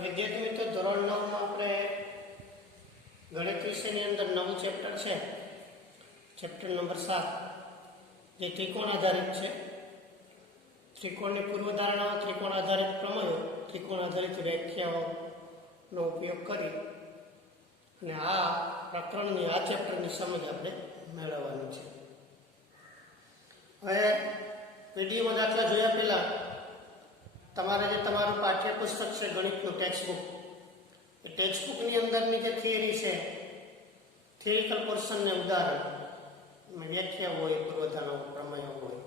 વિદ્યાર્થી મિત્રો ધોરણ 9 માં આપણે ગણિત વિષયની અંદર નવું ચેપ્ટર છે, ચેપ્ટર નંબર 7, જે ત્રિકોણ આધારિત છે. ત્રિકોણની પૂર્વધારણાઓ, ત્રિકોણ આધારિત પ્રમેયો, ત્રિકોણ આધારિત વ્યાખ્યાઓનો ઉપયોગ કરી અને આ પ્રકરણની, આ ચેપ્ટરની સમજ આપણે મેળવવાની છે. હવે વિડીયોમાં દાખલા જોયા પહેલા તમારે જે તમારું પાઠ્યપુસ્તક છે, ગણિતનું ટેક્સ્ટબુક, એ ટેક્સ્ટબુકની અંદરની જે થિયરી છે, થિયરિકલ પોર્શનને ઉદાહરણ, વ્યાખ્યા હોય, પૂર્વધારણાઓ, પ્રમેયો હોય,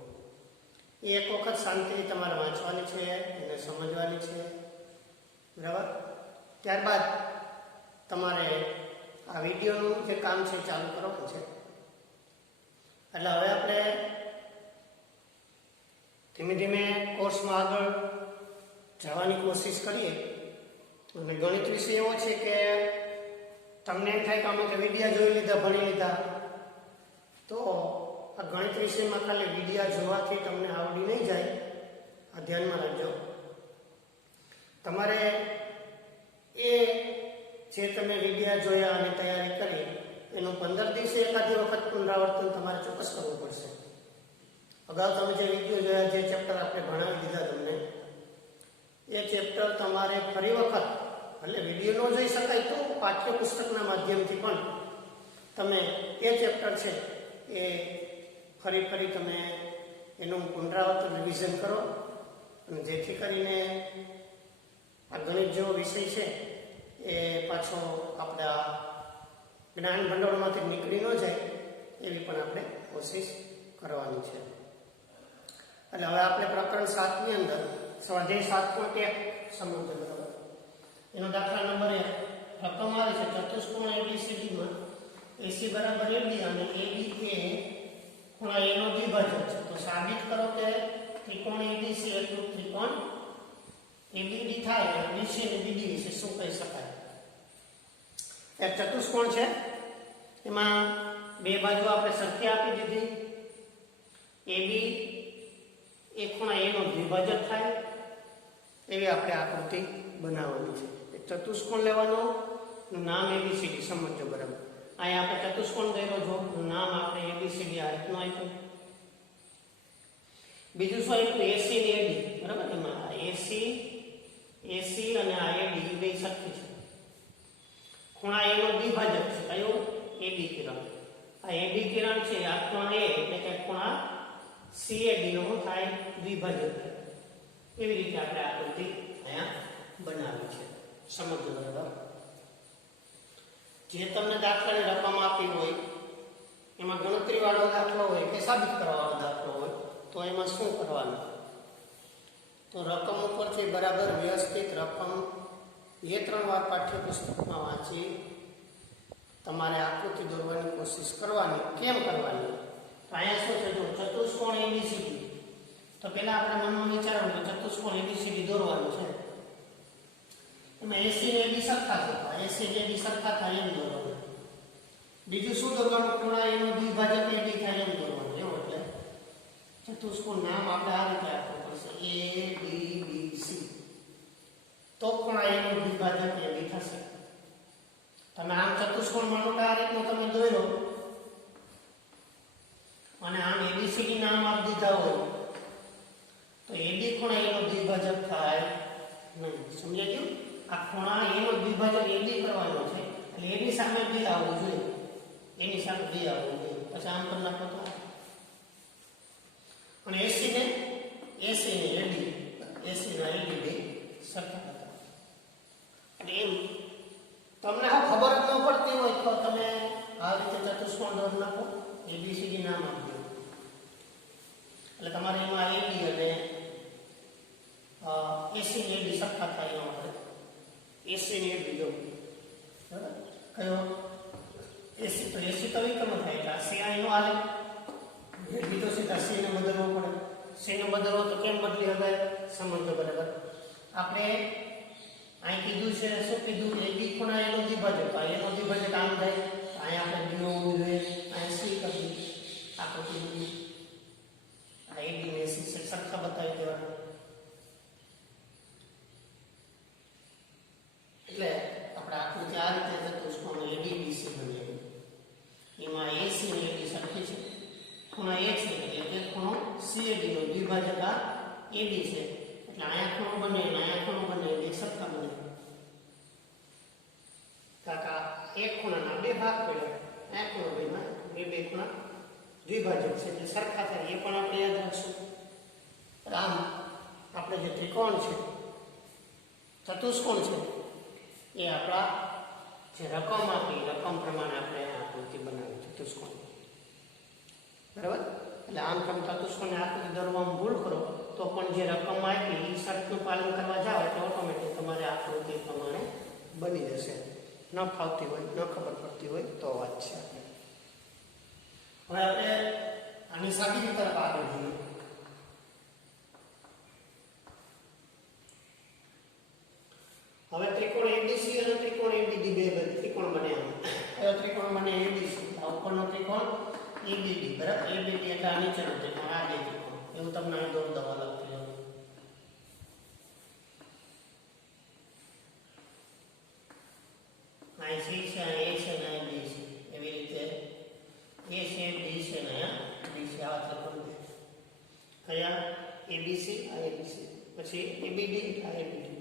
એ એક વખત શાંતિથી તમારે વાંચવાની છે, એને સમજવાની છે, બરાબર. ત્યારબાદ તમારે આ વિડીયોનું જે કામ છે ચાલુ કરવાનું છે. એટલે હવે આપણે ધીમે ધીમે કોર્સમાં આગળ જવાની કોશિશ કરીએ. અને ગણિત વિષય એવો છે કે તમને એમ થાય કે અમે તો વિડીયા જોઈ લીધા, ભણી લીધા, તો આ ગણિત વિષયમાં ખાલી વિડીયા જોવાથી તમને આવડી નહીં જાય. આ ધ્યાનમાં રાખજો. તમારે એ જે તમે વિડીયા જોયા અને તૈયારી કરી એનું 15 દિવસે એકાદી વખત પુનરાવર્તન તમારે ચોક્કસ કરવું પડશે. અગાઉ તમે જે વિડીયો જોયા, જે ચેપ્ટર આપણે ભણાવી દીધા તમને, એ ચેપ્ટર તમારે ફરી વખત, એટલે વિડીયો ન જોઈ શકાય તો પાઠ્યપુસ્તકના માધ્યમથી પણ તમે એ ચેપ્ટર છે એ ફરી તમે એનું પુનરાવર્તન, રિવિઝન કરો, અને જેથી કરીને આ ગણિત જેવો વિષય છે એ પાછો આપણા જ્ઞાન ભંડોળમાંથી નીકળી ન જાય એવી પણ આપણે કોશિશ કરવાની છે. એટલે હવે આપણે પ્રકરણ 7 ની અંદર સ્વાધ્યાય 7.1 સમજો. બરાબર. એનો દાખલા નંબર 1 રકમ આવે છે ચતુષ્કોણ ABCD માં AC બરાબર AD અને AD એ ખૂણા A નો દ્વિભાજક છે. તો સાબિત કરો કે ત્રિકોણ ABC એટલું ત્રિકોણ ABD થાય અને BC અને BD વિશે શું કહી શકાય. એક ચતુષ્કોણ છે, એમાં બે બાજુ આપણે સરખી આપી દીધી. AB એ ખૂણા A નો દ્વિભાજક થાય એવી આપણે આકૃતિ બનાવવાની છે. એક ચતુષ્કોણ લેવાનો, નામ ABCD સમજો. બરાબર. અહીંયા આપણે ચતુષ્કોણ દોર્યો જો, નામ આપણે ABCD આ રીતનું આપ્યું. બીજું શું આપ્યું? AC ને AD. બરાબર. એમાં AC અને આ AD બે સરખી છે. ખૂણા A નો દ્વિભાજક છે. કયું? AB કિરણ. આ AB કિરણ છે, આ ખૂણા A એટલે કે ખૂણા CAD નો થાય દ્વિભાજક. એવી રીતે આપણે આકૃતિ અહીંયા બનાવી છે. સમજો. બરાબર. જે તમને દાખલાની રકમ આપી હોય, એમાં ગણતરી વાળો દાખલો હોય કે સાબિત કરવાનો દાખલો હોય, તો એમાં શું કરવાનું? તો રકમ ઉપરથી બરાબર વ્યવસ્થિત રકમ 2-3 વાર પાઠ્યપુસ્તકમાં વાંચી તમારે આકૃતિ દોરવાની કોશિશ કરવાની. કેમ કરવાની? તો અહીંયા શું છે? જો ચતુષ્કોણ ABCD, તો પહેલા આપણે મનમાં વિચારવાનું કે ચતુષ્કોણ ABCD દોરવાનું છે. એમાં AC ને AD સરખા થતા, AC ને AD સરખા થાય એમ દોરવાનું. બીજું શું દોરવાનું? ખૂણા A નો દ્વિભાજક AD થાય એમ દોરવાનું. એવું એટલે ચતુષ્કોણ નામ આપણે આ રીતે આપવું પડશે, ABBC. તો ખૂણા A નો દ્વિભાજક AD થશે. તમે આમ ચતુષ્કોણ માનો કે આ રીતનું તમે દોર્યો અને આમ ABCD નામ આપી દીધા હોય, તો AD ખૂણા A નો દ્વિભાજક થાય નહીં. સમજાઈ ગયું? આ ખૂણા A નો દ્વિભાજક AD કરવાનો છે, એટલે AD સામે 2 આવવું જોઈએ, એની સામે 2 આવવું જોઈએ. પછી આમ કરી નાખો તો, અને AC ને AD ના AD બે સરખા હતા. એટલે એમ તમને આ ખબર જ ન પડતી હોય તો તમે આ રીતે ચતુષ્કોણ દોરી નાખો, ABCD નામ આપી દો. એટલે તમારે એમાં AD અને AC ને AD સરખા થાય એના માટે AC ને AD દો. બરાબર. કયો? AC તો વિકર્ણ થાય એટલે C નો હાલે. બીજો સીધા C ને બદલવો પડે. C ને બદલવો તો કેમ બદલી હવે સમજો. બરાબર. આપણે અહીં કીધું છે, શું કીધું? AB ખૂણા A નો દ્વિભાજક. આ A નો દ્વિભાજક આમ થાય, અહીંયા આપણે B હોવું જોઈએ, અહીં C કરી આકૃતિ. આ AD ને AC સરખા બતાવી દેવાના. એબી છે એટલે અહીંયા ખૂણો બને અને અહીંયા ખૂણો બને બે સરખા બને. કાકા એક ખૂણાના બે ભાગ પડ્યા, અહીંયા ખૂણો બન્યા, બે ખૂણા દ્વિભાજક છે એટલે સરખા થાય એ પણ આપણે યાદ રાખશું. આમ આપણે જે ત્રિકોણ છે, ચતુષ્કોણ છે, એ આપણા જે રકમ આપી રકમ પ્રમાણે આપણે આકૃતિ બનાવી ચતુષ્કોણ. બરાબર? એટલે આમ તમે ચતુષ્કોણની આકૃતિ દોરવામાં ભૂલ કરો તો પણ જે રકમ આપી એ શરતનું પાલન કરવા જાવ એટલે ઓટોમેટિક તમારે આકૃતિ પ્રમાણે બની જશે. ન ફાવતી હોય, ન ખબર પડતી હોય તો વાત છે. હવે આપણે આની સાબિતી તરફ આગળ જઈએ. હવે ત્રિકોણ એબીસી અને ત્રિકોણ એબીડી બે ત્રિકોણ બન્યા. હવે ત્રિકોણ બને એબીસી, આ ઉપરનો ત્રિકોણ એબીડી, બરાબર? એબીડી એટલે આ નીચેનો ત્રિકોણ, આ બે ત્રિકોણ. એવું તમને અહીં દોર દવા લખતી જાઉં. અહીં સી છે, અહીં એ છે અને અહીં બી છે. એવી રીતે એ છે, બી છે અને અહીંયા બી છે. આવા ત્રિકોણ બે. અહીંયા એબીસી, આ એબીસી, પછી એબીડી, આ એબીડી.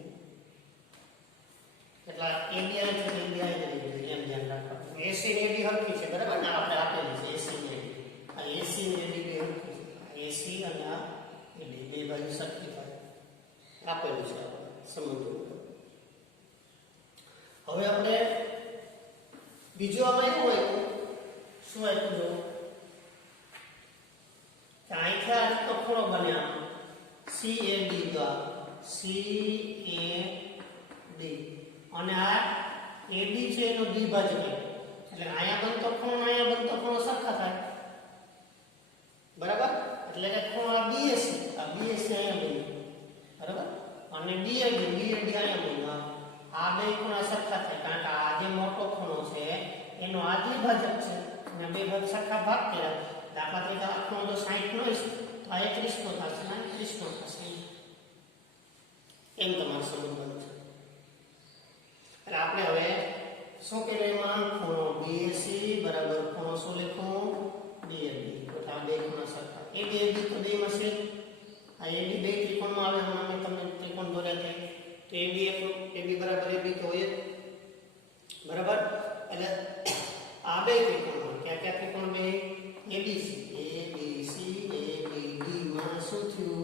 એટલે એબી આ છે, એબી આ કરી દીધું, એમ ધ્યાન રાખવાનું. એસી ને એબી હરખી છે, બરાબર ને? આપણે આપેલી છે એસી ને એબી. આ એસી ને એબી બે હરખી છે. એસી અને આ એબી બે બાજુ સરખી થાય આપેલું છે, આપણે સમજવું. હવે આપણે બીજું આમાં એવું હોય શું આપ્યું જો કે અહીંથી આ રીતનો ખૂણો બન્યા CAD દ્વારા CAD અને આ AB છે એનો દ્વિભાજક એટલે અહીંયા બનતો ખૂણો અહીંયા બનતો ખૂણો સરખા થાય. બરાબર? એટલે કે ખૂણો આ BAC અહીંયા બન્યો, બરાબર? અને DAD અહીંયા બન્યો. આ બે ખૂણા સરખા થાય કારણ કે આ જે મોટો ખૂણો છે એનો આ દ્વિભાજક છે અને બે ભાગ સરખા ભાગ કર્યા. દાખલા તરીકે આ ખૂણો જો 60 નો હશે તો આ 30 નો થશે અને 30 નો થશે. એમ તમારે સમજવાનું છે. એટલે આપણે હવે શું કરીએ એમાં ખૂણો BAC બરાબર ખૂણો શું લખું BAB. તો આ બે ખૂણા સરખા AB તો બે માં છે. આ AB બે ત્રિકોણમાં આવે. હમણાં મેં તમને ત્રિકોણ દોર્યા છે તો AB બરાબર AB તો હોય બરાબર. એટલે આ બે ત્રિકોણ ક્યાં ત્રિકોણ બે ABC ABD માં શું થયું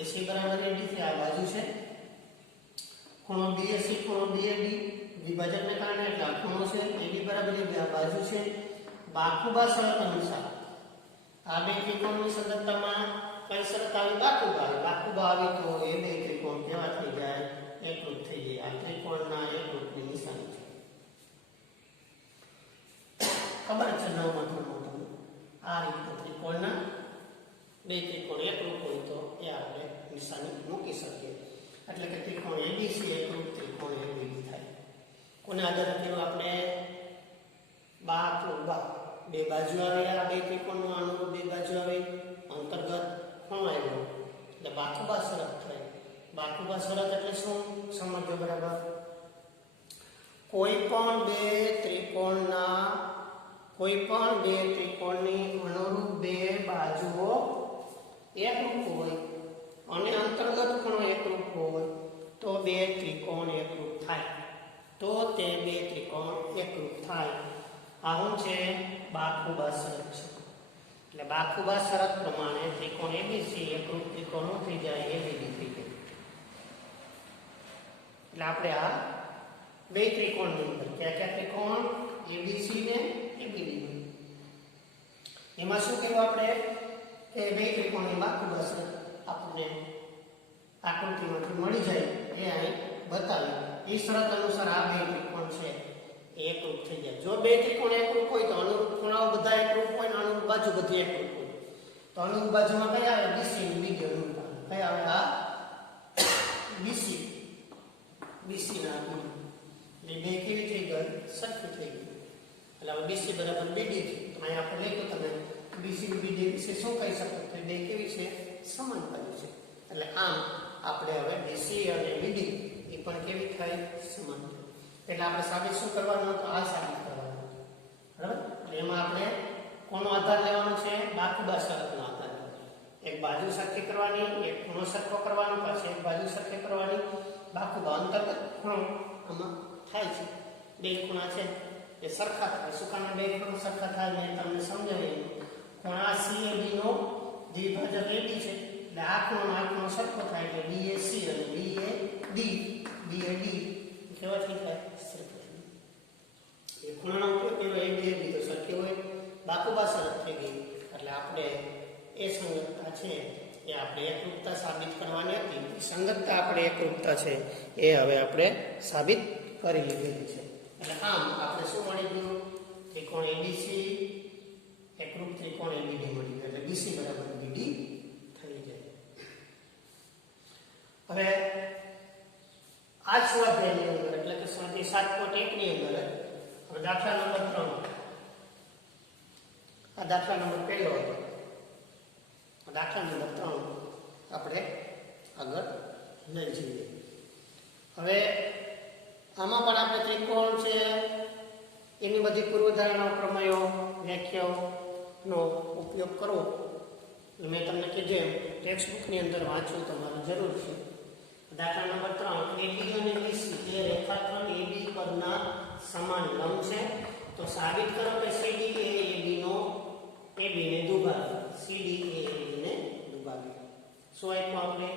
AC બરાબર AD થી આ બાજુ છે ખૂણો BAC ખૂણો BAD વિભાજકને કારણે એટલે આ ખૂણો છે AB બરાબર AB આ બાજુ છે. બાકુબા શરત અનુસાર આ બે ત્રિકોણની સંગતતામાં કઈ શરત આવી? બાકુબા આવી તો એ બે ત્રિકોણ કેવા થઈ જાય? એકરૂપ થઈ જાય. આ ત્રિકોણના એકરૂપની નિશાની છે. ખબર છે નવમાં ધોરણમાં આ રીતે ત્રિકોણના બે ત્રિકોણ એકરૂપ હોય તો એ આપણે નિશાની મૂકી શકીએ. એટલે કે ત્રિકોણ ABC એકરૂપ ત્રિકોણ ABD થાય. કોને આધારે કર્યું આપણે? બાકુબા બે બાજુ આવે આ બે ત્રિકોણનો અનુરૂપ બે બાજુ આવે અંતર્ગત ખૂણો આવ્યો એટલે બાકુબા શરત થાય. બાકુબા શરત એટલે શું સમજો બરાબર? કોઈ પણ બે ત્રિકોણની અનુરૂપ બે બાજુઓ એકરૂપ હોય અને અંતર્ગત ખૂણો એકરૂપ હોય તો બે ત્રિકોણ એકરૂપ થાય. તો તે બે ત્રિકોણ એકરૂપ થાય. આ શું છે? બાકુબા શરત છે. એટલે બાકુબા શરત પ્રમાણે ત્રિકોણ ABC એકરૂપ ત્રિકોણ થઈ જાય ABD થઈ જાય. એટલે આપણે આ બે ત્રિકોણની અંદર ક્યાં ત્રિકોણ ABC ને ABD એમાં શું કહેવું આપણે કે બે ત્રિકોણની બાકુબા શરત આપણને આકૃતિમાંથી મળી જાય એ અહીં બતાવી. એ શરત અનુસાર આ બે ત્રિકોણ છે એકરૂપ થઈ જાય. જો બે ત્રિકોણ એકરૂપ હોય તો અનુરૂપ ખૂણાઓ બધા એકરૂપ હોય અને અનુરૂપ બાજુ બધી એકરૂપ હોય તો અનુરૂપ બાજુમાં કયા આવે? BC અને BD અનુરૂપ કયા આવે? આ BC ના એટલે બે કેવી થઈ ગઈ? સરખી થઈ ગઈ. એટલે હવે BC બરાબર BD છે. અહીંયા આપણે લખ્યું તમે BC BD વિશે શું કહી શકો? તો બે કેવી છે? સમાન બાજુ છે. એટલે આમ આપણે હવે BC અને BD એ પણ કેવી થાય? સમાન. એટલે આપણે સાબિત શું કરવાનું? તો આ સાબિત કરવાનું. બરાબર? એટલે એમાં આપણે કોનો આધાર લેવાનો છે? બાકુબા શરતનો આધાર. એક બાજુ સરખી કરવાની, એક ખૂણો સરખો કરવાનો, પછી એક બાજુ સરખી કરવાની. બાકી અંતર્ગત ખૂણો આમાં થાય છે. બે ખૂણા છે એ સરખા થાય. શું કામ બે ખૂણા સરખા થાય? મેં તમને સમજાવ્યું. ખૂણા CAB નો દ્વિભાજક AD છે એટલે આ ખૂણો સરખો થાય એટલે BAC અને BAD કેવા થઈ જાય? સરખા થઈ. એ ખૂણાનો ઉપયોગ કર્યો AD તો સરખી હોય, બાકુબા સરખ થઈ ગઈ એટલે આપણે એ સંગતતા છે એ આપણે એકરૂપતા સાબિત કરવાની હતી. સંગતતા આપણે એકરૂપતા છે એ હવે આપણે સાબિત કરી લીધેલી છે. એટલે આમ આપણે શું મળી ગયું? ત્રિકોણ ABC એકરૂપ ત્રિકોણ ABD મળી ગયું. એટલે BC બરાબર BD થઈ જાય. હવે આ સ્વાધ્યાયની અંદર એટલે કે સ્વાધ્યાય 7.1 ની અંદર હવે દાખલા નંબર 3. આ દાખલા નંબર પહેલો હતો. દાખલા નંબર 3 આપણે આગળ લઈ જઈએ. હવે આમાં પણ આપણે ત્રિકોણ છે એની બધી પૂર્વધારણાઓ, પ્રમેયો, વ્યાખ્યાઓનો ઉપયોગ કરવો. મેં તમને કીધું ટેક્સ્ટ બુકની અંદર વાંચવું તમારું જરૂર છે. દાખલા નંબર 3 AD અને BC એ રેખાખંડ AB પરના સમાન લંબ છે. તો સાબિત કરો કે CD એ AB ને દુભાગે. CD એ AB ને દુભાગે. શું આપ્યું આપણે?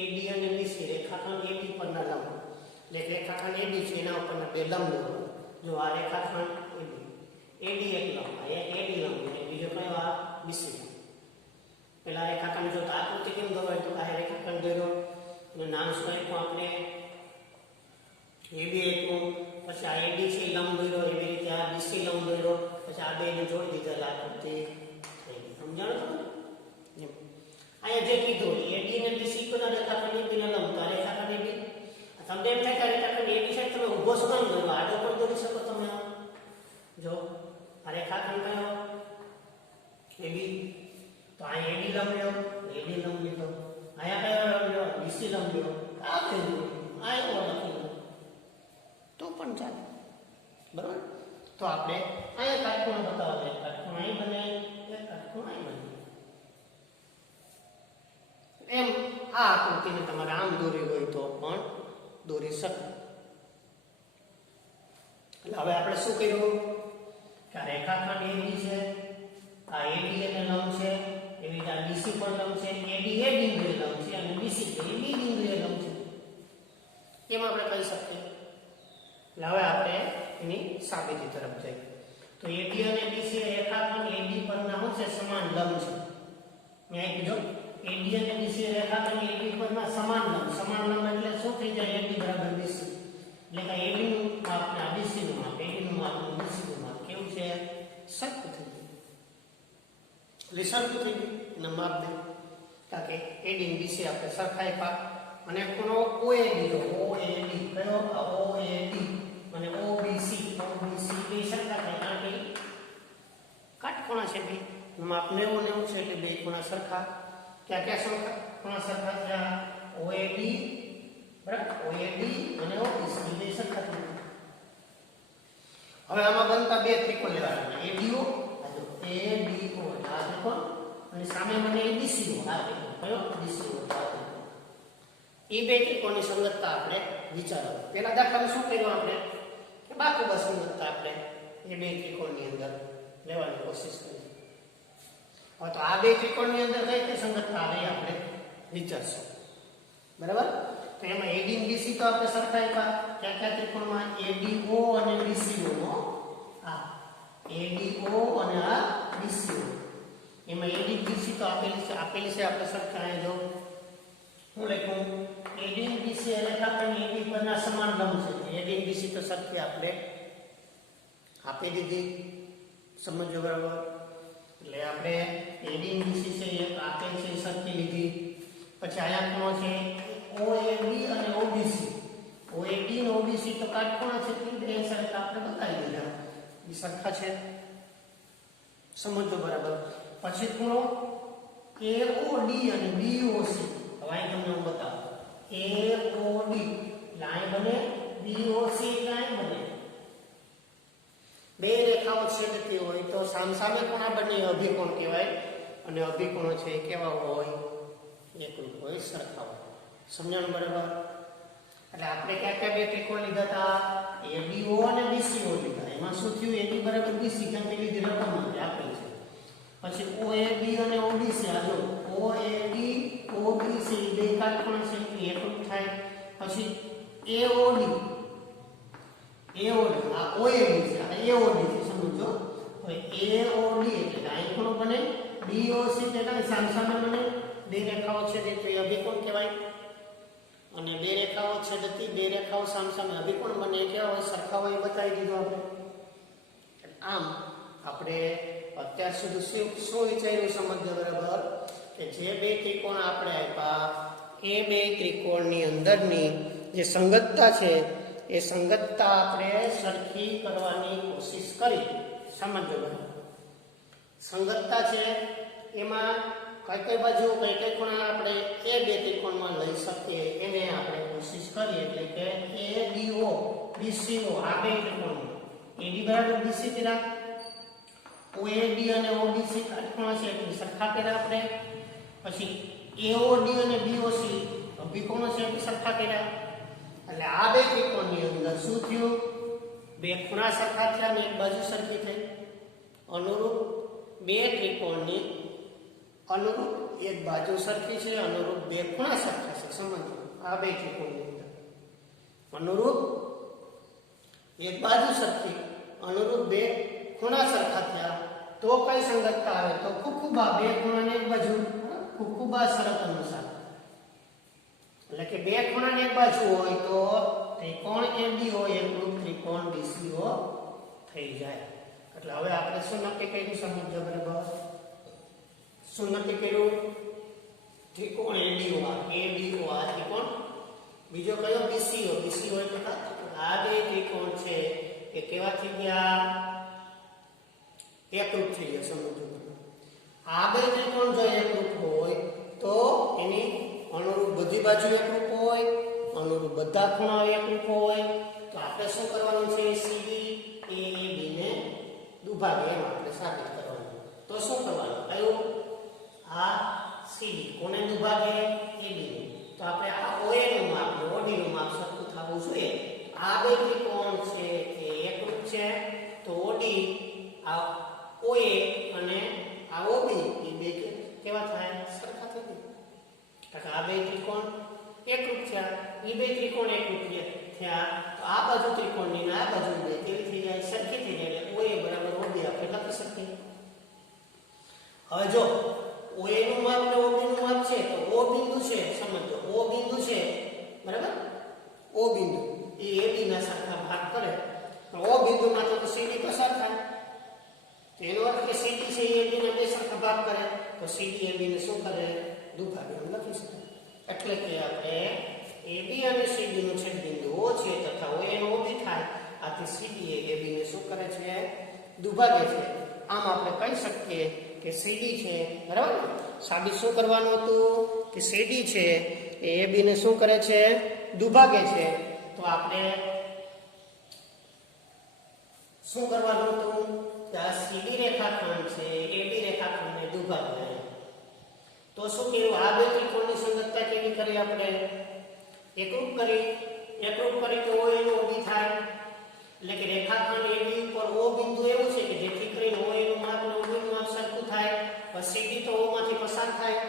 AD અને BC રેખાખંડ AB પરના લંબ. એટલે રેખાખંડ AB છે એના ઉપરના બે લંબ દોરો. જો આ રેખાખંડ AD એક લંબ, આ AD લંબ અને બીજો કયો આ BC. પેલા રેખાખંડ જો આકૃતિ કેમ દોરાય તો આ રેખાખંડ દોર્યો અને નામ શું આપ્યું આપણે? AB આપ્યું. પછી આ AD છે લંબ દોર્યો, એવી રીતે આ BC લંબ દોર્યો, પછી આ બેને જોડી દીધા આકૃતિ થઈ ગઈ. સમજાણો તમે? અહીંયા જે કીધું AD અને BC કોના રેખાખંડ AB ના લંબ, તો આ રેખાખંડ AB. તમને એમ થાય કે રેખાખંડ AB છે તમે ઊભો શું કામ દોરો? આડો પણ દોરી શકો તમે. જો આ રેખાખંડ કયો? AB. તો આ AD લંબ લ્યો, AD લંબ લીધો. અહીંયા કયો લંબ લ્યો? BC લંબ લ્યો. આ કયો? આ એવો લખી લો તો પણ ચાલે. બરાબર? તો આપણે અહીંયા કાટખૂણો બતાવવા દે. કાટખૂણો અહીં બને, એક કાટખૂણો અહીં બને. એમ આ આકૃતિને તમારે આમ દોરી હોય તો પણ દોરી શકે. એટલે હવે આપણે શું કર્યું કે આ રેખાખંડ AB છે, આ AD એને લંબ છે, એવી રીતે આ BC પણ લંબ છે. AD એ બિંદુએ લંબ છે અને BC એ B બિંદુએ લંબ છે. એમ આપણે કહી શકીએ. એટલે હવે આપણે એની સાબિતી તરફ જઈએ. તો AD અને BC રેખાખંડ AB પરના શું છે? સમાન લંબ છે. મેં અહીં કીધું AD અને BC રેખાખંડ AB પરના સમાન લંબ. સમાન લંબ એટલે શું થઈ જાય? AD બરાબર BC. એટલે કે AD નું માપ ને BC નું માપ, AD નું માપ અને BC નું માપ કેવું છે? સરખું થઈ ગયું. એટલે સરખું થઈ ગયું અને માપ દે. કારણ કે AD અને BC આપણે સરખા આપ્યા. અને ખૂણો OAB નો OAB કયો? OAB અને OBC બે સરખા થાય કારણ કે કાટખૂણા છે. બે માપ 90 છે એટલે બે ખૂણા સરખા. ક્યાં ક્યાં સરખા? ખૂણા સરખા થયા OAB બરાબર, OAB અને OBC બે સરખા થયા. હવે આમાં બનતા બે ત્રિકોણ લેવાના. ADO આ ત્રિકોણ અને સામે મને BCO આ ત્રિકોણ કયો? BCO. એ બે ત્રિકોણની સંગતતા આપણે વિચારો. પેલા દાખલામાં શું કર્યું આપણે? કે બાકુબા સંગતતા આપણે એ બે ત્રિકોણની અંદર લેવાની કોશિશ કરી. હવે તો આ બે ત્રિકોણની અંદર કઈ કઈ સંગતતા આવે આપણે વિચારશું. બરાબર? તો એમાં AD અને BC તો આપણે સરખા આપ્યા. ક્યાં ક્યાં ત્રિકોણમાં? ADO અને BCO નો આ ADO અને આ BCO. એમાં AD BC તો આપેલી છે આપણે સરખા. અહીંયા જો હું લખું AD અને BC રેખાખંડ AB પરના સમાન લંબ છે. AD અને BC તો સરખી આપણે આપી દીધી. સમજો બરાબર? એટલે આપણે AD અને BC છે એક આપેલ છે સરખી લીધી. પછી આયા ખૂણો છે OAB અને OBC. OAB અને OBC તો કાટખૂણા છે એટલે બે સરખા આપણે બતાવી દીધા. એ સરખા છે. સમજો બરાબર? પછી ખૂણો AOD અને BOC. હવે અહીં તમને હું બતાવું. AOD લાઈન બને, BOC લાઈન બને. બે રેખાઓ છેદતી હોય તો સામસામે ખૂણા બને અભિકોણ કહેવાય. અને અભિકોણો છે એ કેવા હોય? એકરૂપ હોય, સરખા હોય. સમજણ બરાબર? એટલે આપણે ક્યાં ક્યાં બે ત્રિકોણ લીધા હતા? ABO અને BCO લીધા. એમાં શું થયું? AB બરાબર BC કેમ કે લીધી રકમ માટે આપેલી છે. પછી OAB અને OBC, આ જો OAB OBC બે કાટખૂણા છે એ એકરૂપ થાય. પછી AOD આ OAB છે, આ AOD છે, સમજો. હવે AOD એટલે અહીં ખૂણો બને, BOC એટલે સામસામે બને, બે રેખાઓ છેદે તો એ અભિકોણ કહેવાય. અને બે રેખાઓ છેદતી બે રેખાઓ સામસામે અભિકોણ બને કેવા હોય? સરખા હોય. બતાવી દીધું આપણે. આમ આપણે અત્યાર સુધી શું વિચાર્યું? સમજજો બરાબર કે જે બે ત્રિકોણ આપણે આપ્યા એ બે ત્રિકોણની અંદરની જે સંગતતા છે એ સંગતતા આપણે સરખી કરવાની કોશિશ કરી. સમજજો બરાબર. સંગતતા છે એમાં કઈ કઈ બાજુ કઈ કઈ ખૂણા આપણે એ બે ત્રિકોણમાં લઈ શકીએ એને આપણે કોશિશ કરીએ. એટલે કે ADO BCO આ બે ત્રિકોણ AD બરાબર BC કર્યા, OAB અને OBC કાટખૂણા છે એટલે સરખા કર્યા આપણે. પછી AOD અને BOC અભિકોણો છે એટલે સરખા કર્યા. એટલે આ બે ત્રિકોણની અંદર શું થયું? બે ખૂણા સરખા થયા અને એક બાજુ સરખી થઈ. અનુરૂપ બે ત્રિકોણની અનુરૂપ એક બાજુ સરખી છે, અનુરૂપ બે ખૂણા સરખા છે. સમજો આ બે ત્રિકોણની અંદર અનુરૂપ એક બાજુ સરખી, અનુરૂપ બે ખૂણા સરખા થયા તો કઈ સંગતતા આવે? તો ખુખુબા બે ખૂણાની એક બાજુ, ખુખુબા શરત અનુસાર. એટલે કે બે ખૂણાની એક બાજુ હોય તો ત્રિકોણ ABO એકરૂપ ત્રિકોણ BCO થઈ જાય. એટલે હવે આપણે શું નક્કી કર્યું? સમજો બરાબર. શું નક્કી કર્યું? ત્રિકોણ ABO આ ત્રિકોણ. બીજો કયો? BCO એટલે આ બે ત્રિકોણ છે એ કેવા થઈ ગયા? એકરૂપ થઈ ગયા. સમજો આ બે ત્રિકોણ જો એકરૂપ હોય તો એની અનુરૂપ બધી બાજુ એકરૂપ હોય, અનુરૂપ બધા ખૂણા એકરૂપ હોય. તો આપણે શું કરવાનું છે? CD AAB ને દુભાગે એમ આપણે સાબિત કરવાનું. તો શું કરવાનું? કયું? આ CD કોને દુભાગે? AB ને. તો આપણે આ OA નું માપ ને OD નું માપ સરખું થવું જોઈએ. આ બે ત્રિકોણ છે એ એકરૂપ છે તો OD આ OA અને આ OB એ બે કેવા થાય? સરખા થઈ જાય. આ બે ત્રિકોણ એકરૂપ થયા, એ બે ત્રિકોણ એકરૂપ થયા તો આ બાજુ ત્રિકોણની ને આ બાજુ બે કેવી થઈ જાય? સરખી થઈ જાય. એટલે OA બરાબર OB આપણે લખી શકીએ. હવે જો OA નું માપ ને OB નું માપ છે તો O બિંદુ છે, સમજો O બિંદુ છે બરાબર. O બિંદુ એ AB ના સરખા ભાગ કરે તો O બિંદુમાં તો CD પસાર થાય. તેનો અર્થ કે CD છે એ AB ના બે સરખા ભાગ કરે તો CD AB ને શું કરે? દુભાગે એમ લખી શકાય. એટલે કે આપણે AB અને CD નું છેદબિંદુ O છે તથા OA નો OB થાય. આથી CD એ AB ને શું કરે છે? દુભાગે છે. આમ આપણે કહી શકીએ કે CD છે બરાબર. સાબિત શું કરવાનું હતું? કે CD છે એ AB ને શું કરે છે? દુભાગે છે. તો આપણે શું કરવાનું હતું? કે આ CD રેખાખંડ છે AB રેખાખંડને દુભાગે. તો શું કર્યું? આ બે ત્રિકોણની સંગતતા કેવી કરી? આપણે એકરૂપ કરી તો OA નો OB થાય. એટલે કે રેખાખંડ AB ઉપર O બિંદુ એવું છે કે જેથી કરીને OA નું માપ અને OB નું માપ સરખું થાય. પછી CD તો O માંથી પસાર થાય.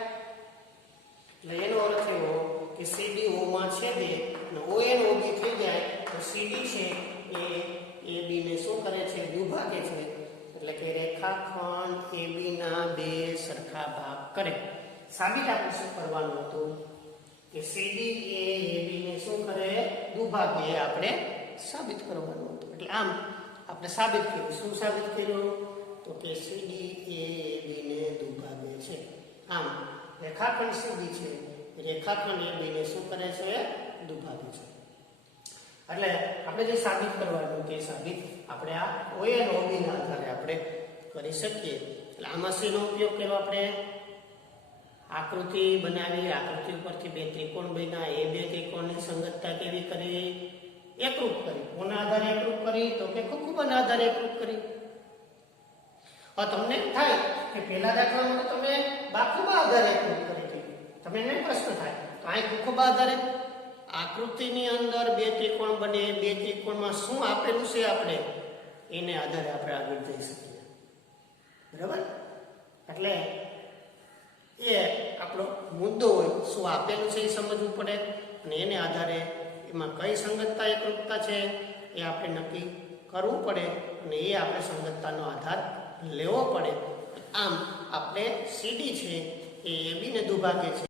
એટલે એનો અર્થ એવો કે CD O માં છેદે અને OA નો OB થઈ જાય તો CD છે એ AB ને શું કરે છે? દુભાગે છે. એટલે કે રેખાખંડ AB ના બે સરખા ભાગ કરે. સાબિત આપણે શું કરવાનું હતું? કે CD એ AB ને શું કરે? દુભાગે. આપણે સાબિત કરવાનું હતું. એટલે આમ આપણે સાબિત કર્યું. શું સાબિત કર્યું? તો કે CD એ AB ને દુભાગે છે. આમ રેખાખંડ CD છે રેખાખંડ AB ને શું કરે છે? દુભાગે છે. એટલે આપણે જે સાબિત કરવાનું કે સાબિત આપણે આ OA અને OB ના આધારે આપણે કરી શકીએ. એટલે આમાં શેનો ઉપયોગ કર્યો? આપણે આકૃતિ બનાવી, આકૃતિ ઉપરથી બે ત્રિકોણ બન્યા, એ બે ત્રિકોણની સંગતતા કેવી કરી? એકરૂપ કરી. કોના આધારે એકરૂપ કરી? તો કે ખુખુબાના આધારે એકરૂપ કરી. હવે તમને થાય કે પહેલા દાખલામાં તો તમે બાખુબા આધારે આકૃતિ કરી હતી. તમને નહીં પ્રશ્ન થાય તો અહીં બાખુબા આધારે આકૃતિની અંદર બે ત્રિકોણ બને, બે ત્રિકોણમાં શું આપેલું છે આપણે એને આધારે આપણે આગળ જઈ શકીએ. બરાબર? એટલે એ આપણો મુદ્દો હોય, શું આપેલું છે એ સમજવું પડે અને એને આધારે એમાં કઈ સંગતતા એકરૂપતા છે એ આપણે નક્કી કરવું પડે અને એ આપણે સંગતતાનો આધાર લેવો પડે. આમ આપણે સીડી છે એ AB ને દુભાગે છે.